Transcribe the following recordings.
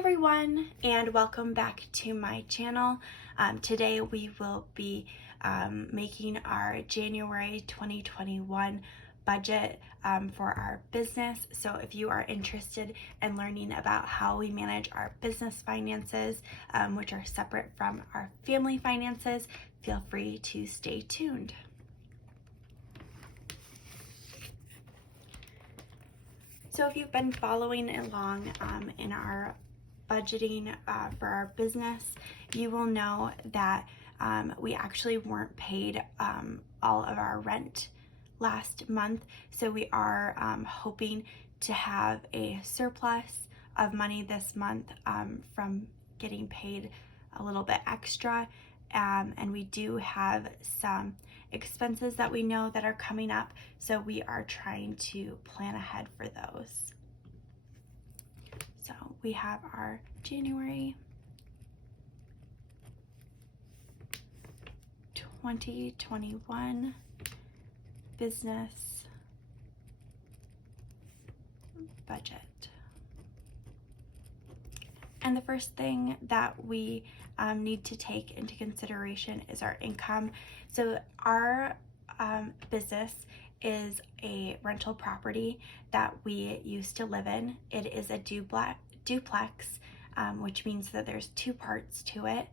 everyone, and welcome back to my channel. Today we will be making our January 2021 budget for our business. So if you are interested in learning about how we manage our business finances, which are separate from our family finances, feel free to stay tuned. So if you've been following along in our budgeting for our business, you will know that we actually weren't paid all of our rent last month. So we are hoping to have a surplus of money this month from getting paid a little bit extra. And we do have some expenses that we know that are coming up, so we are trying to plan ahead for those. So we have our January 2021 business budget. And the first thing that we need to take into consideration is our income. So our business is a rental property that we used to live in. It is a duplex, which means that there's two parts to it.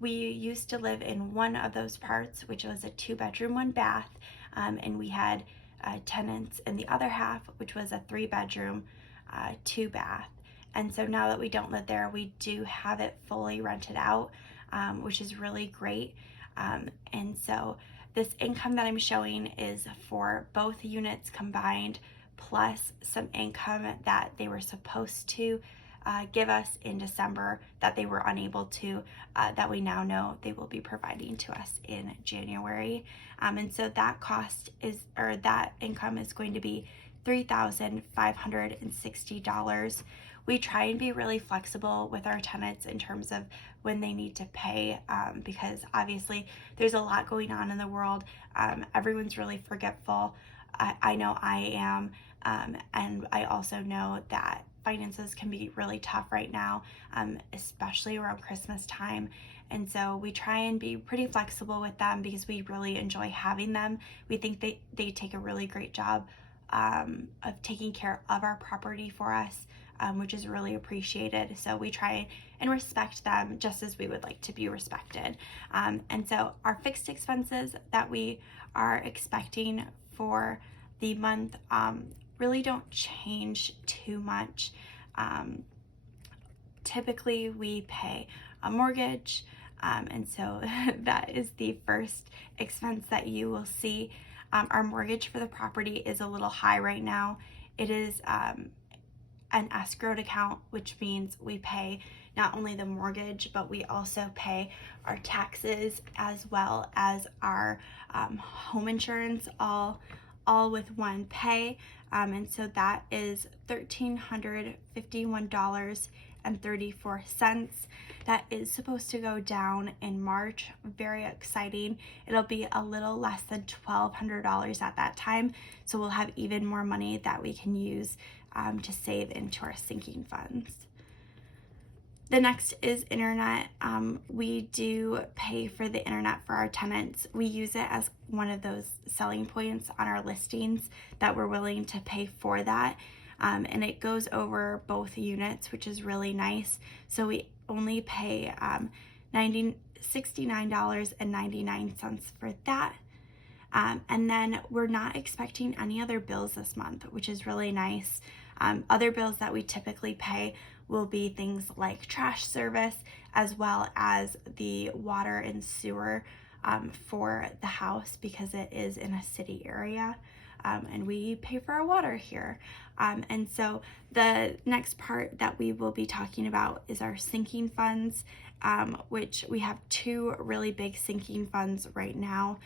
We used to live in one of those parts, which was a 2-bedroom, 1 bath, and we had tenants in the other half, which was a 3-bedroom, 2 bath. And so now that we don't live there, we do have it fully rented out, which is really great. And so this income that I'm showing is for both units combined, plus some income that they were supposed to give us in December that they were unable to, that we now know they will be providing to us in January. And so that that income is going to be $3,560. We try and be really flexible with our tenants in terms of when they need to pay, because obviously there's a lot going on in the world. Everyone's really forgetful. I know I am, and I also know that finances can be really tough right now, especially around Christmas time. And so we try and be pretty flexible with them because we really enjoy having them. We think they take a really great job of taking care of our property for us, which is really appreciated. So we try and respect them just as we would like to be respected. And so our fixed expenses that we are expecting for the month really don't change too much. Typically we pay a mortgage, and so that is the first expense that you will see. Our mortgage for the property is a little high right now. It is an escrowed account, which means we pay not only the mortgage, but we also pay our taxes as well as our home insurance all with one pay. And so that is $1,351.34. That is supposed to go down in March. Very exciting. It'll be a little less than $1,200 at that time. So we'll have even more money that we can use to save into our sinking funds. The next is internet. We do pay for the internet for our tenants. We use it as one of those selling points on our listings that we're willing to pay for that. And it goes over both units, which is really nice. So we only pay $69.99 for that. And then we're not expecting any other bills this month, which is really nice. Other bills that we typically pay will be things like trash service, as well as the water and sewer for the house, because it is in a city area. And we pay for our water here. And so the next part that we will be talking about is our sinking funds, which we have 2 really big sinking funds right now.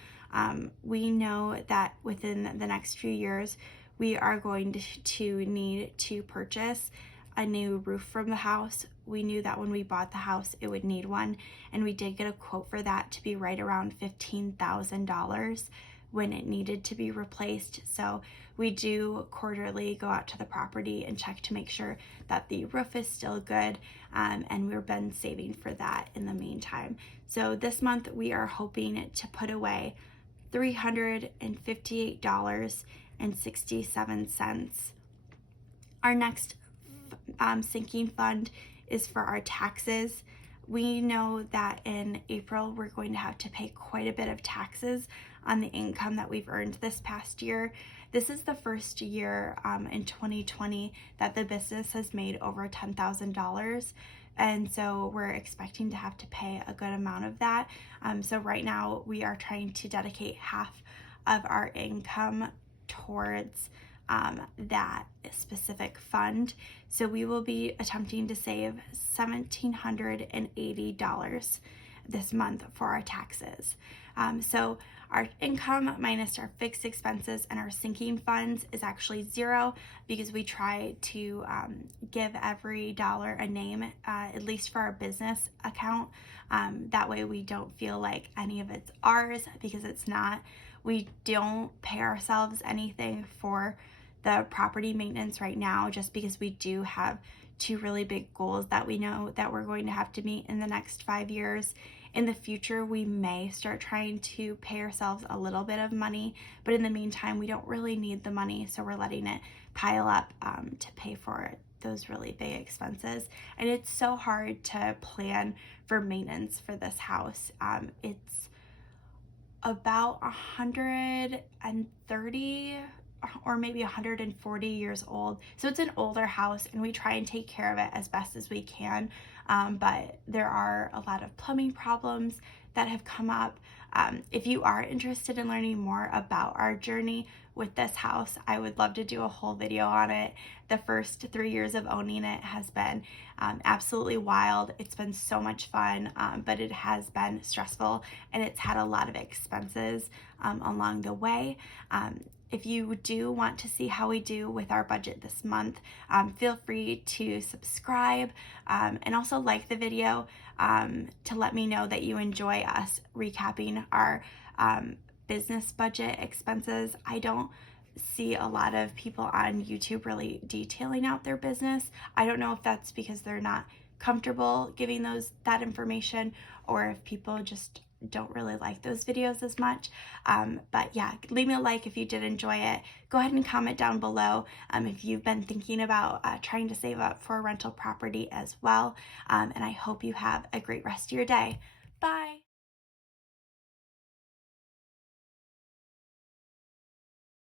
We know that within the next few years, we are going to need to purchase a new roof from the house. We knew that when we bought the house, it would need one, and we did get a quote for that to be right around $15,000, when it needed to be replaced. So we do quarterly go out to the property and check to make sure that the roof is still good, and we've been saving for that in the meantime. So this month we are hoping to put away $358.67. Our next sinking fund is for our taxes. We know that in April we're going to have to pay quite a bit of taxes on the income that we've earned this past year. This is the first year in 2020 that the business has made over $10,000. And so we're expecting to have to pay a good amount of that. So right now we are trying to dedicate half of our income towards that specific fund. So we will be attempting to save $1,780 this month for our taxes. So our income minus our fixed expenses and our sinking funds is actually zero, because we try to give every dollar a name, at least for our business account. That way we don't feel like any of it's ours, because it's not. We don't pay ourselves anything for the property maintenance right now, just because we do have two really big goals that we know that we're going to have to meet in the next 5 years. In the future, we may start trying to pay ourselves a little bit of money, but in the meantime, we don't really need the money, so we're letting it pile up to pay for those really big expenses. And it's so hard to plan for maintenance for this house. It's about 130 or maybe 140 years old. So it's an older house, and we try and take care of it as best as we can. But there are a lot of plumbing problems that have come up. If you are interested in learning more about our journey with this house, I would love to do a whole video on it. The first 3 years of owning it has been absolutely wild. It's been so much fun, but it has been stressful, and it's had a lot of expenses along the way. If you do want to see how we do with our budget this month, feel free to subscribe and also like the video to let me know that you enjoy us recapping our business budget expenses. I don't see a lot of people on YouTube really detailing out their business. I don't know if that's because they're not comfortable giving that information, or if people just don't really like those videos as much. But yeah, leave me a like if you did enjoy it. Go ahead and comment down below if you've been thinking about trying to save up for a rental property as well. And I hope you have a great rest of your day. Bye.